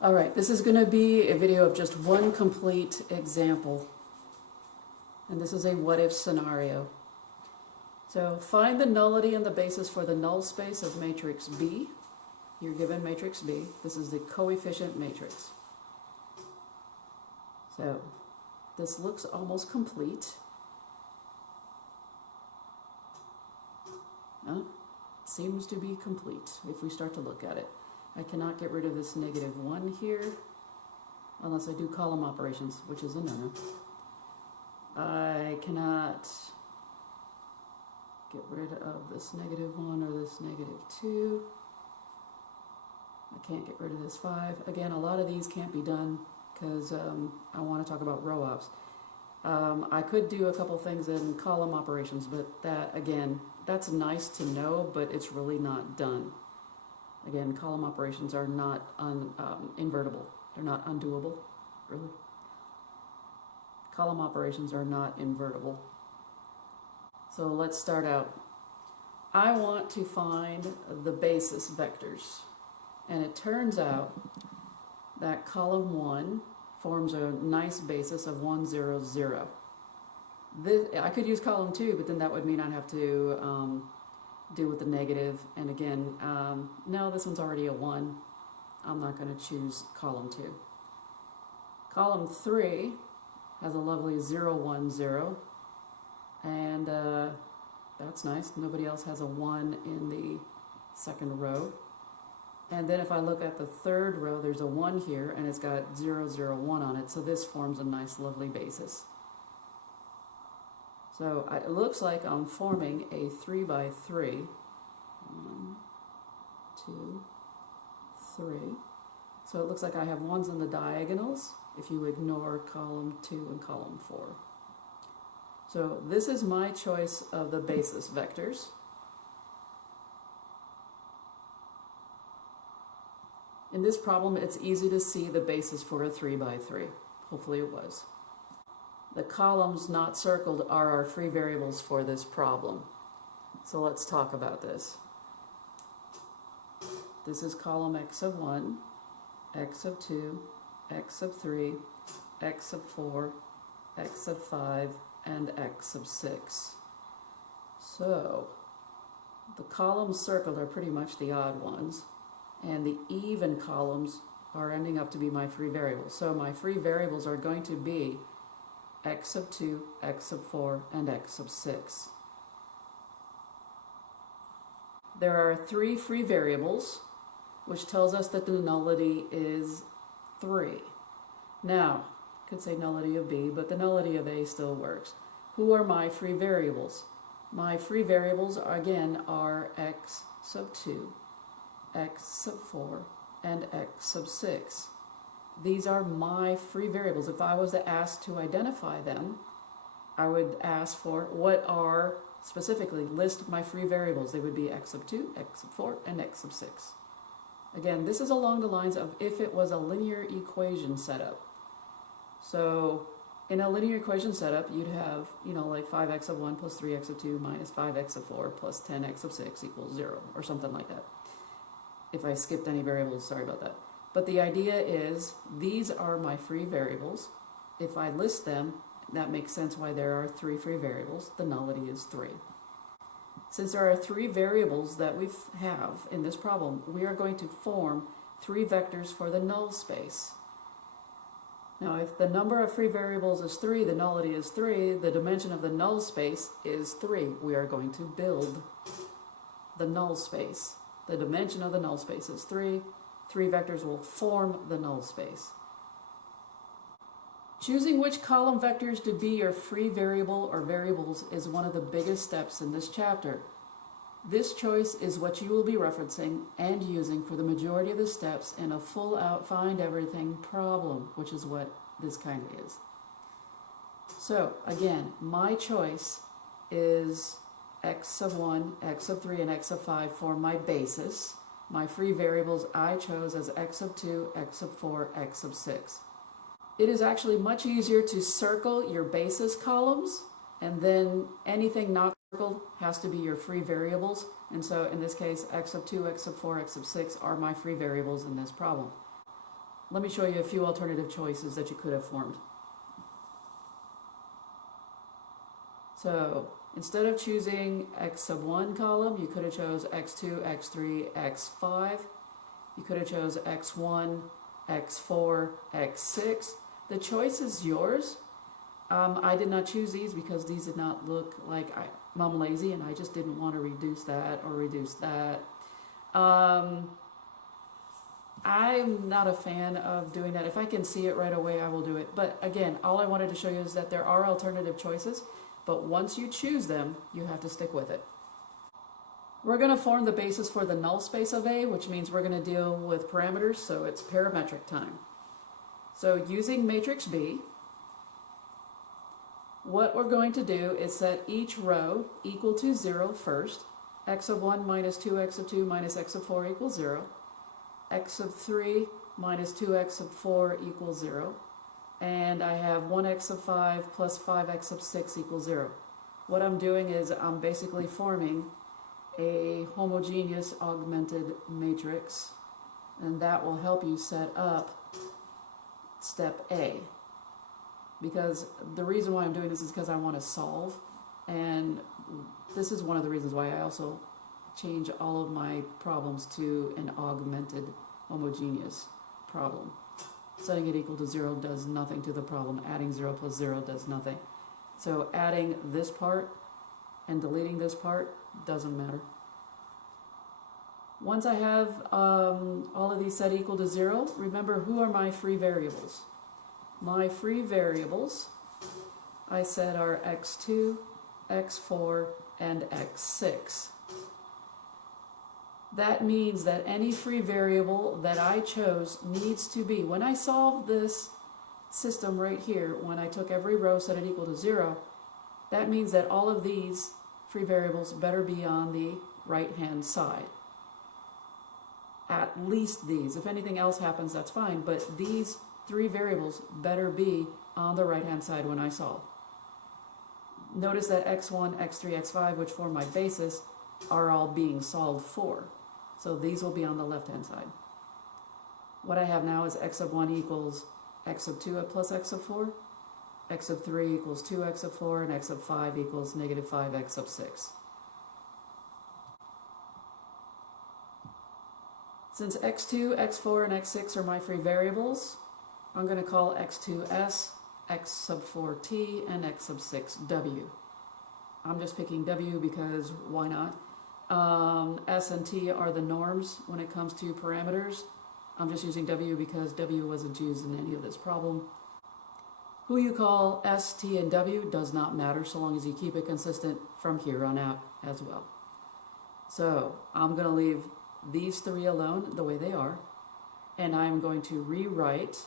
All right, this is going to be a video of just one complete example. And this is a what-if scenario. So find the nullity and the basis for the null space of matrix B. You're given matrix B. This is the coefficient matrix. So this looks almost complete. Seems to be complete if we start to look at it. I cannot get rid of this -1 here unless I do column operations, which is a no-no. I cannot get rid of this -1 or this -2. I can't get rid of this 5. Again, a lot of these can't be done because I want to talk about row ops. I could do a couple things in column operations, but that, again, that's nice to know, but it's really not done. Again, column operations are not invertible. They're not undoable, really. Column operations are not invertible. So let's start out. I want to find the basis vectors. And it turns out that column 1 forms a nice basis of 1, 0, 0. I could use column 2, but then that would mean I'd have to deal with the negative. And again, no, this one's already a 1. I'm not going to choose column 2. Column 3 has a lovely 0, 1, 0. And that's nice. Nobody else has a 1 in the second row. And then if I look at the third row, there's a 1 here, and it's got 0, 0, 1 on it. So this forms a nice, lovely basis. So it looks like I'm forming a 3 by 3. 1, 2, 3. So it looks like I have 1s in the diagonals if you ignore column 2 and column 4. So this is my choice of the basis vectors. In this problem, it's easy to see the basis for a 3 by 3. Hopefully it was. The columns not circled are our free variables for this problem. So let's talk about this. This is column x of 1, x of 2, x of 3, x of 4, x of 5, and x of 6. So the columns circled are pretty much the odd ones. And the even columns are ending up to be my free variables. So my free variables are going to be x of 2, x of 4, and x of 6. There are 3 free variables, which tells us that the nullity is 3. Now, I could say nullity of B, but the nullity of A still works. Who are my free variables? My free variables, again, are x sub 2, x sub 4, and x sub 6. These are my free variables. If I was asked to identify them, I would ask for what are, specifically, list my free variables. They would be x sub 2, x sub 4, and x sub 6. Again, this is along the lines of if it was a linear equation setup. So in a linear equation setup, you'd have, like 5x of 1 plus 3x of 2 minus 5x of 4 plus 10x of 6 equals 0, or something like that. If I skipped any variables, sorry about that. But the idea is, these are my free variables. If I list them, that makes sense why there are 3 free variables. The nullity is 3. Since there are 3 variables that we have in this problem, we are going to form 3 vectors for the null space. Now, if the number of free variables is 3, the nullity is 3, the dimension of the null space is 3. We are going to build the null space. The dimension of the null space is 3. 3 vectors will form the null space. Choosing which column vectors to be your free variable or variables is one of the biggest steps in this chapter. This choice is what you will be referencing and using for the majority of the steps in a full-out find everything problem, which is what this kind of is. So, again, my choice is x of 1, x of 3, and x of 5 for my basis. My free variables I chose as x of 2, x of 4, x of 6. It is actually much easier to circle your basis columns, and then anything not circled has to be your free variables. And so in this case, x of 2, x of 4, x of 6 are my free variables in this problem. let me show you a few alternative choices that you could have formed. So instead of choosing x sub 1 column, you could have chose x2, x3, x5. You could have chose x1, x4, x6. The choice is yours. I did not choose these because these did not look like I'm lazy and I just didn't want to reduce that or reduce that. I'm not a fan of doing that. If I can see it right away, I will do it. But again, all I wanted to show you is that there are alternative choices, but once you choose them, you have to stick with it. We're going to form the basis for the null space of A, which means we're going to deal with parameters, so it's parametric time. So using matrix B, what we're going to do is set each row equal to 0 first. X sub 1 minus 2x sub 2 minus x sub 4 equals 0. X sub 3 minus 2x sub 4 equals 0. And I have 1x sub 5 plus 5x sub 6 equals 0. What I'm doing is I'm basically forming a homogeneous augmented matrix, and that will help you set up step A. Because the reason why I'm doing this is because I want to solve, and this is one of the reasons why I also change all of my problems to an augmented homogeneous problem. Setting it equal to 0 does nothing to the problem. Adding 0 plus 0 does nothing. So adding this part and deleting this part doesn't matter. Once I have all of these set equal to 0, remember, who are my free variables? My free variables, I said, are x2, x4, and x6. That means that any free variable that I chose needs to be, when I solve this system right here, when I took every row, set it equal to 0, that means that all of these free variables better be on the right-hand side. At least these. If anything else happens, that's fine, but these 3 variables better be on the right-hand side when I solve. Notice that x1, x3, x5, which form my basis, are all being solved for. So these will be on the left-hand side. What I have now is x sub 1 equals x sub 2 plus x sub 4, x sub 3 equals 2x sub 4, and x sub 5 equals negative 5x sub 6. Since x2, x4, and x6 are my free variables, I'm going to call x2 s, x sub 4 t, and x sub 6 w. I'm just picking w because why not? S and t are the norms when it comes to parameters. I'm just using w because w wasn't used in any of this problem. Who you call s, t, and w does not matter so long as you keep it consistent from here on out as well. So I'm going to leave these 3 alone the way they are, and I'm going to rewrite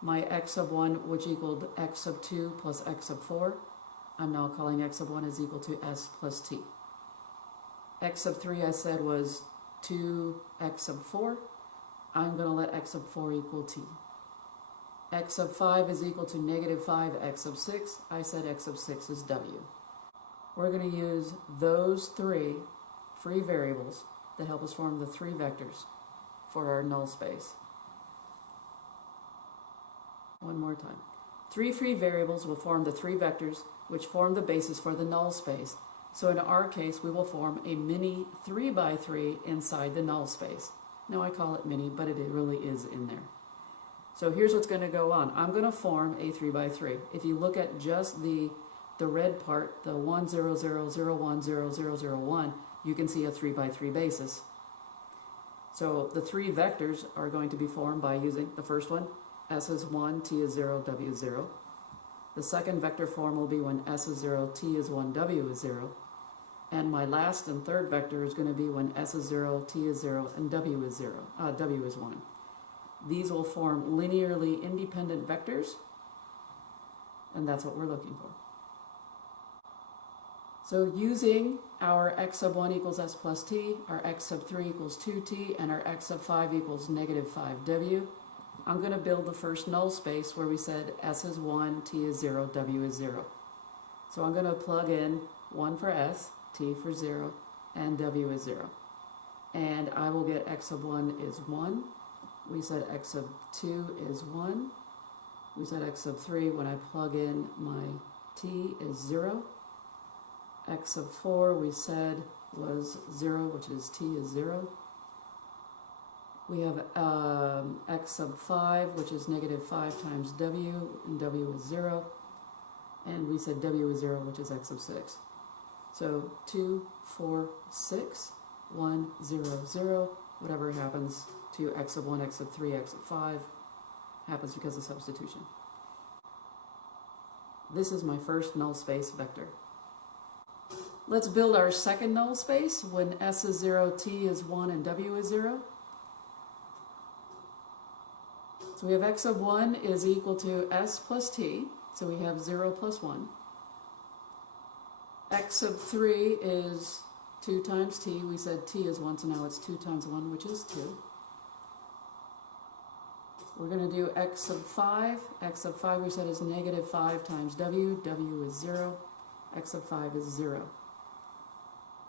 my x sub 1, which equaled x sub 2 plus x sub 4. I'm now calling x sub 1 is equal to s plus t. X sub 3 I said was 2x sub 4. I'm going to let x sub 4 equal t. X sub 5 is equal to negative 5x sub 6. I said x sub 6 is w. We're going to use those 3 free variables that help us form the 3 vectors for our null space. One more time. 3 free variables will form the 3 vectors which form the basis for the null space. So in our case, we will form a mini 3x3 inside the null space. Now I call it mini, but it really is in there. So here's what's going to go on. I'm going to form a 3x3. If you look at just the red part, the 1, 0, 0, 0, 1, 0, 0, 0, 1, you can see a 3x3 basis. So the 3 vectors are going to be formed by using the first one, s is 1, t is 0, w is 0. The second vector form will be when s is 0, t is 1, w is 0. And my last and third vector is going to be when s is 0, t is 0, and w is 0. W is 1. These will form linearly independent vectors, and that's what we're looking for. So using our x sub 1 equals s plus t, our x sub 3 equals 2t, and our x sub 5 equals negative 5w, I'm going to build the first null space where we said s is 1, t is 0, w is 0. So I'm going to plug in 1 for s, t for 0, and w is 0. And I will get x sub 1 is 1, we said x sub 2 is 1. We said x sub 3, when I plug in my t, is 0. X sub 4 we said was 0, which is t is 0. We have x sub 5, which is negative 5 times w, and w is 0. And we said w is 0, which is x sub 6. So 2, 4, 6, 1, 0, 0, whatever happens to x sub 1, x sub 3, x sub 5, happens because of substitution. This is my first null space vector. Let's build our second null space when s is 0, t is 1, and w is 0. So we have x sub 1 is equal to s plus t, so we have 0 plus 1. X sub 3 is 2 times t, we said t is 1, so now it's 2 times 1, which is 2. We're going to do x sub 5. X sub 5 we said is negative 5 times w, w is 0, x sub 5 is 0.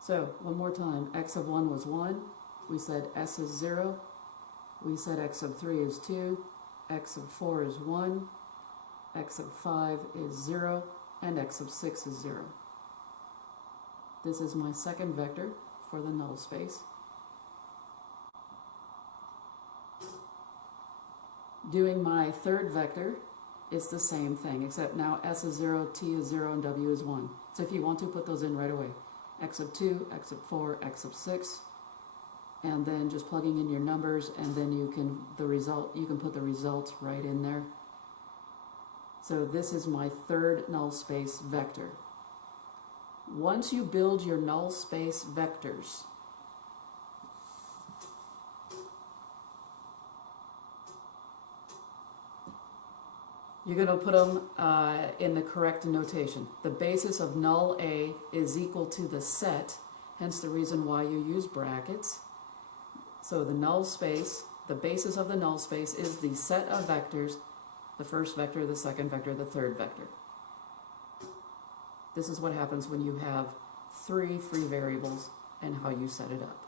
So, one more time, x sub 1 was 1, we said s is 0, we said x sub 3 is 2, x sub 4 is 1, x sub 5 is 0, and x sub 6 is 0. This is my second vector for the null space. Doing my third vector, it's the same thing, except now s is 0, t is 0, and w is 1. So if you want to, put those in right away. X sub 2, x sub 4, x sub 6, and then just plugging in your numbers, and then you can put the results right in there. So this is my third null space vector. Once you build your null space vectors, you're going to put them in the correct notation. The basis of null A is equal to the set, hence the reason why you use brackets. So the null space, the basis of the null space is the set of vectors, the first vector, the second vector, the third vector. This is what happens when you have 3 free variables and how you set it up.